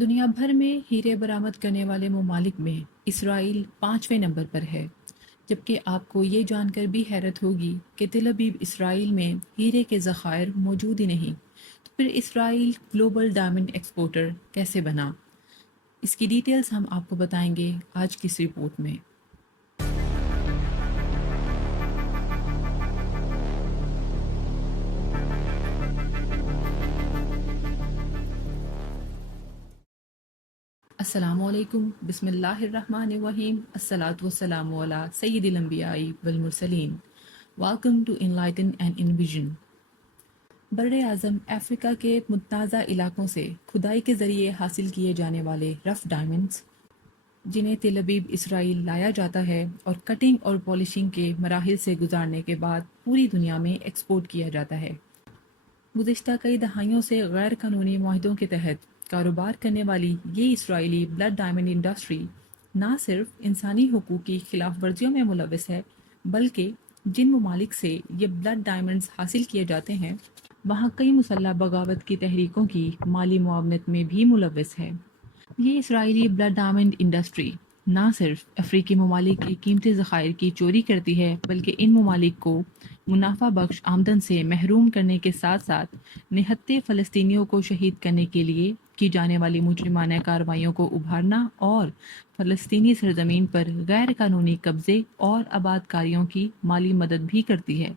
دنیا بھر میں ہیرے برآمد کرنے والے ممالک میں اسرائیل 5ویں نمبر پر ہے، جبکہ آپ کو یہ جان کر بھی حیرت ہوگی کہ تل ابیب اسرائیل میں ہیرے کے ذخائر موجود ہی نہیں۔ تو پھر اسرائیل گلوبل ڈائمنڈ ایکسپورٹر کیسے بنا؟ اس کی ڈیٹیلز ہم آپ کو بتائیں گے آج کی اس رپورٹ میں۔ السلام علیکم، بسم اللہ الرحمن الرحیم، الصلاۃ والسلام علی سید الانبیاء والمرسلین۔ Welcome to enlighten and envision. بر اعظم افریقہ کے متنازع علاقوں سے کھدائی کے ذریعے حاصل کیے جانے والے رف ڈائمنڈز، جنہیں تل ابیب اسرائیل لایا جاتا ہے اور کٹنگ اور پالشنگ کے مراحل سے گزارنے کے بعد پوری دنیا میں ایکسپورٹ کیا جاتا ہے۔ گزشتہ کئی دہائیوں سے غیر قانونی معاہدوں کے تحت کاروبار کرنے والی یہ اسرائیلی بلڈ ڈائمنڈ انڈسٹری نہ صرف انسانی حقوق کی خلاف ورزیوں میں ملوث ہے، بلکہ جن ممالک سے یہ بلڈ ڈائمنڈز حاصل کیے جاتے ہیں وہاں کئی مسلح بغاوت کی تحریکوں کی مالی معاونت میں بھی ملوث ہے۔ یہ اسرائیلی بلڈ ڈائمنڈ انڈسٹری نہ صرف افریقی ممالک کی قیمتی ذخائر کی چوری کرتی ہے، بلکہ ان ممالک کو منافع بخش آمدن سے محروم کرنے کے ساتھ ساتھ نہتے فلسطینیوں کو شہید کرنے کے لیے کی جانے والی مجرمانہ کارروائیوں کو ابھارنا اور فلسطینی سرزمین پر غیر قانونی قبضے اور آباد کاریوں کی مالی مدد بھی کرتی ہے۔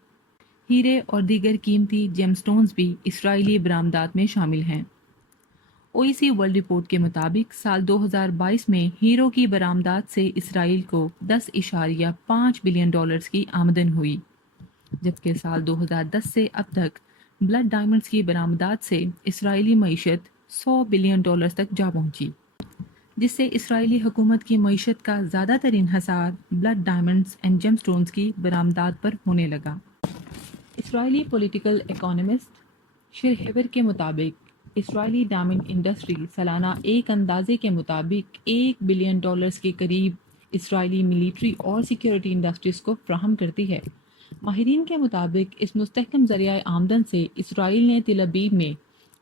ہیرے اور دیگر قیمتی جیم سٹونز بھی اسرائیلی برآمدات میں شامل ہیں۔ او ای سی ورلڈ رپورٹ کے مطابق سال 2022 میں ہیروں کی برآمدات سے اسرائیل کو $10.5 بلین کی آمدن ہوئی، جبکہ سال 2010 سے اب تک بلڈ ڈائمنڈز کی برآمدات سے اسرائیلی معیشت $100 بلین تک جا پہنچی، جس سے اسرائیلی حکومت کی معیشت کا زیادہ تر انحصار blood diamonds and gemstones کی برآمدات پر ہونے لگا۔ اسرائیلی پولیٹیکل اکانومسٹ شرہیور کے مطابق اسرائیلی ڈائمنڈ انڈسٹری سالانہ ایک اندازے کے مطابق $1 بلین کے قریب اسرائیلی ملٹری اور سیکیورٹی انڈسٹریز کو فراہم کرتی ہے۔ ماہرین کے مطابق اس مستحکم ذریعہ آمدن سے اسرائیل نے تل ابیب میں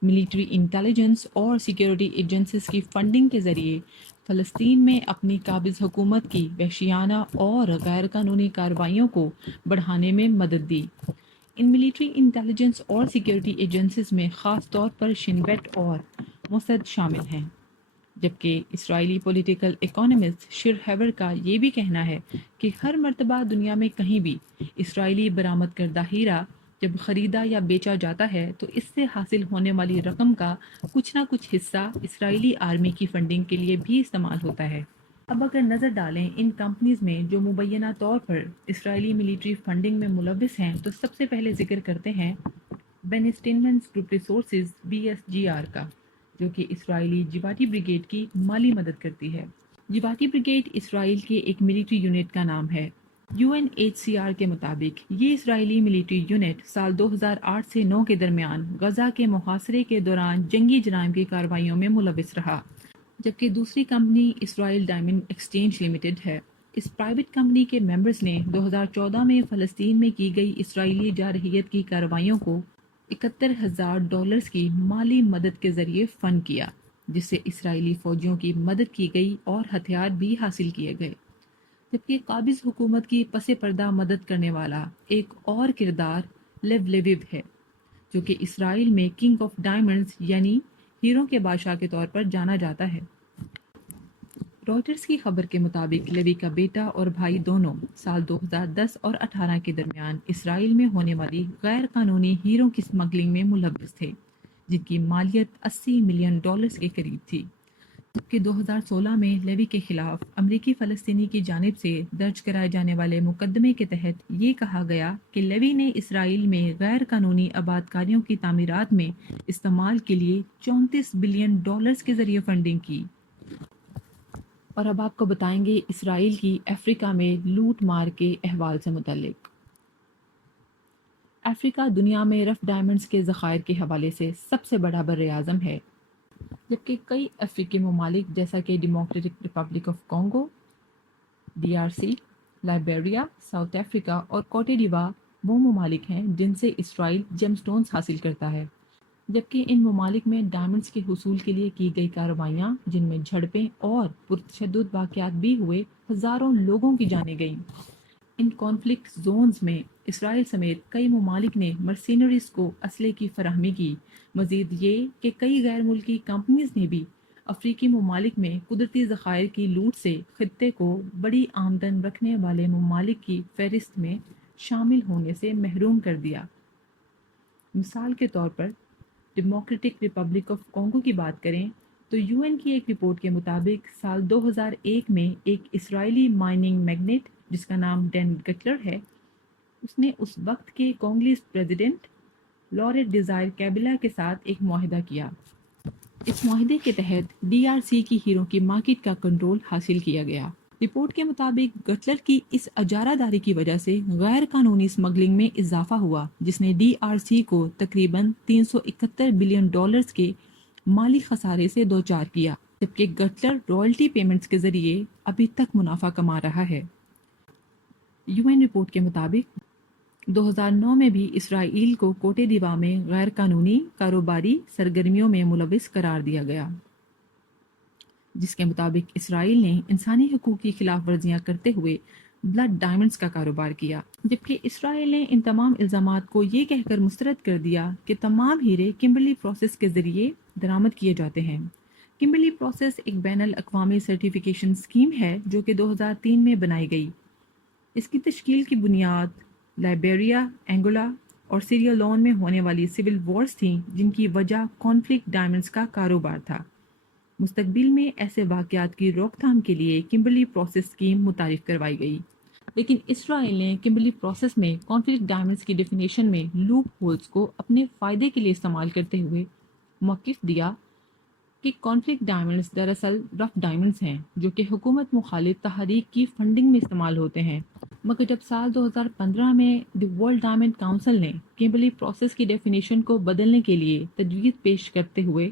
ملٹری انٹیلیجنس اور سیکیورٹی ایجنسیز کی فنڈنگ کے ذریعے فلسطین میں اپنی قابض حکومت کی وحشیانہ اور غیر قانونی کارروائیوں کو بڑھانے میں مدد دی۔ ان ملٹری انٹیلیجنس اور سیکیورٹی ایجنسیز میں خاص طور پر شن بیٹ اور موسد شامل ہیں، جبکہ اسرائیلی پولیٹیکل اکانومسٹ شرہیور کا یہ بھی کہنا ہے کہ ہر مرتبہ دنیا میں کہیں بھی اسرائیلی برآمد کردہ ہیرا جب خریدا یا بیچا جاتا ہے تو اس سے حاصل ہونے والی رقم کا کچھ نہ کچھ حصہ اسرائیلی آرمی کی فنڈنگ کے لیے بھی استعمال ہوتا ہے۔ اب اگر نظر ڈالیں ان کمپنیز میں جو مبینہ طور پر اسرائیلی ملٹری فنڈنگ میں ملوث ہیں تو سب سے پہلے ذکر کرتے ہیں بینسٹینمنز گروپ ریسورسز BSGR کا، جو کہ اسرائیلی جواتی بریگیڈ کی مالی مدد کرتی ہے۔ جواتی بریگیڈ اسرائیل کے ایک ملٹری یونٹ کا نام ہے۔ UNHCR کے مطابق یہ اسرائیلی ملٹری یونٹ سال 2008 سے 9 کے درمیان غزہ کے محاصرے کے دوران جنگی جرائم کی کارروائیوں میں ملوث رہا، جبکہ دوسری کمپنی اسرائیل ڈائمنڈ ایکسچینج لمیٹڈ ہے۔ اس پرائیویٹ کمپنی کے ممبرز نے 2014 میں فلسطین میں کی گئی اسرائیلی جارحیت کی کارروائیوں کو $71,000 کی مالی مدد کے ذریعے فنڈ کیا، جس سے اسرائیلی فوجیوں کی مدد کی گئی اور ہتھیار بھی حاصل کیے گئے۔ جبکہ قابض حکومت کی پس پردہ مدد کرنے والا ایک اور کردار لیو لیویو ہے، جو کہ اسرائیل میں کنگ آف ڈائمنڈز یعنی ہیروں کے بادشاہ کے طور پر جانا جاتا ہے۔ رائٹرز کی خبر کے مطابق لیوی کا بیٹا اور بھائی دونوں سال 2010 اور 18 کے درمیان اسرائیل میں ہونے والی غیر قانونی ہیروں کی سمگلنگ میں ملوث تھے، جن کی مالیت $80 ملین کے قریب تھی۔ جبکہ 2016 میں لیوی کے خلاف امریکی فلسطینی کی جانب سے درج کرائے جانے والے مقدمے کے تحت یہ کہا گیا کہ لیوی نے اسرائیل میں غیر قانونی آباد کاریوں کی تعمیرات میں استعمال کے لیے $34 بلین کے ذریعے فنڈنگ کی۔ اور اب آپ کو بتائیں گے اسرائیل کی افریقہ میں لوٹ مار کے احوال سے متعلق۔ افریقہ دنیا میں رف ڈائمنڈز کے ذخائر کے حوالے سے سب سے بڑا بر اعظم ہے، جبکہ کئی افریقی ممالک جیسا کہ democratic republic of Congo, DRC، Liberia, South Africa اور کوٹ ڈیوار وہ ممالک ہیں جن سے اسرائیل جیم سٹونز حاصل کرتا ہے۔ جبکہ ان ممالک میں ڈائمنڈز کے حصول کے لیے کی گئی کارروائیاں، جن میں جھڑپیں اور پرتشدد واقعات بھی ہوئے، ہزاروں لوگوں کی جانیں گئیں۔ ان کانفلکٹ زونز میں اسرائیل سمیت کئی ممالک نے مرسینریز کو اسلحے کی فراہمی کی۔ مزید یہ کہ کئی غیر ملکی کمپنیز نے بھی افریقی ممالک میں قدرتی ذخائر کی لوٹ سے خطے کو بڑی آمدن رکھنے والے ممالک کی فہرست میں شامل ہونے سے محروم کر دیا۔ مثال کے طور پر ڈیموکریٹک ریپبلک آف کانگو کی بات کریں تو یو این کی ایک رپورٹ کے مطابق سال 2001 میں ایک اسرائیلی مائننگ میگنیٹ جس کا نام ڈین گٹلر ہے، اس نے اس وقت کے کانگولیز پریزیڈنٹ لورٹ ڈیزائر کیبلا کے ساتھ ایک معاہدہ کیا۔ اس معاہدے کے تحت ڈی آر سی کی ہیروں کی مارکیٹ کا کنٹرول حاصل کیا گیا۔ رپورٹ کے مطابق گٹلر کی اس اجارہ داری کی وجہ سے غیر قانونی اسمگلنگ میں اضافہ ہوا، جس نے ڈی آر سی کو تقریباً $371 بلین کے مالی خسارے سے دوچار کیا، جبکہ گٹلر رائلٹی پیمنٹس کے ذریعے ابھی تک منافع کما رہا ہے۔ یو این رپورٹ کے مطابق 2009 میں بھی اسرائیل کو کوٹے دیوا میں غیر قانونی کاروباری سرگرمیوں میں ملوث قرار دیا گیا، جس کے مطابق اسرائیل نے انسانی حقوق کی خلاف ورزیاں کرتے ہوئے بلڈ ڈائمنڈز کا کاروبار کیا، جبکہ اسرائیل نے ان تمام الزامات کو یہ کہہ کر مسترد کر دیا کہ تمام ہیرے کمبرلی پروسیس کے ذریعے درآمد کیے جاتے ہیں۔ کمبرلی پروسیس ایک بین الاقوامی سرٹیفیکیشن اسکیم ہے جو کہ 2003 میں بنائی گئی۔ اس کی تشکیل کی بنیاد لائبیریا، انگولا اور سیریا لیون میں ہونے والی سول وارز تھیں، جن کی وجہ کانفلکٹ ڈائمنڈز کا کاروبار تھا۔ مستقبل میں ایسے واقعات کی روک تھام کے لیے کمبرلی پروسیس اسکیم متعارف کروائی گئی، لیکن اسرائیل نے کمبرلی پروسیس میں کانفلکٹ ڈائمنڈز کی ڈیفینیشن میں لوپ ہولز کو اپنے فائدے کے لیے استعمال کرتے ہوئے موقف دیا کہ کانفلکٹ ڈائمنڈز دراصل رف ڈائمنڈز ہیں جو کہ حکومت مخالف تحریک کی فنڈنگ میں استعمال ہوتے ہیں۔ مگر جب سال 2015 میں دی ورلڈ ڈائمنڈ کونسل نے کمبرلی پروسیس کی ڈیفینیشن کو بدلنے کے لیے تجویز پیش کرتے ہوئے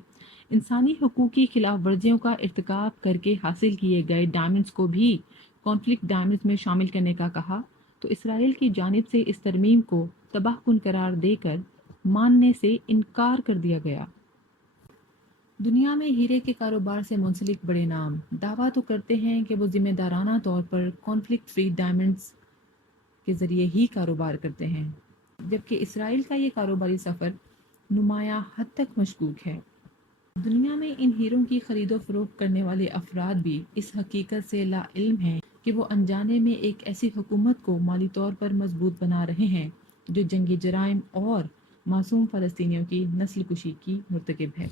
انسانی حقوق کی خلاف ورزیوں کا ارتکاب کر کے حاصل کیے گئے ڈائمنڈز کو بھی کانفلکٹ ڈائمنڈز میں شامل کرنے کا کہا، تو اسرائیل کی جانب سے اس ترمیم کو تباہ کن قرار دے کر ماننے سے انکار کر دیا گیا۔ دنیا میں ہیرے کے کاروبار سے منسلک بڑے نام دعویٰ تو کرتے ہیں کہ وہ ذمہ دارانہ طور پر کانفلکٹ فری ڈائمنڈز کے ذریعے ہی کاروبار کرتے ہیں، جبکہ اسرائیل کا یہ کاروباری سفر نمایاں حد تک مشکوک ہے۔ دنیا میں ان ہیروں کی خرید و فروخت کرنے والے افراد بھی اس حقیقت سے لا علم ہیں کہ وہ انجانے میں ایک ایسی حکومت کو مالی طور پر مضبوط بنا رہے ہیں جو جنگی جرائم اور معصوم فلسطینیوں کی نسل کشی کی مرتکب ہے۔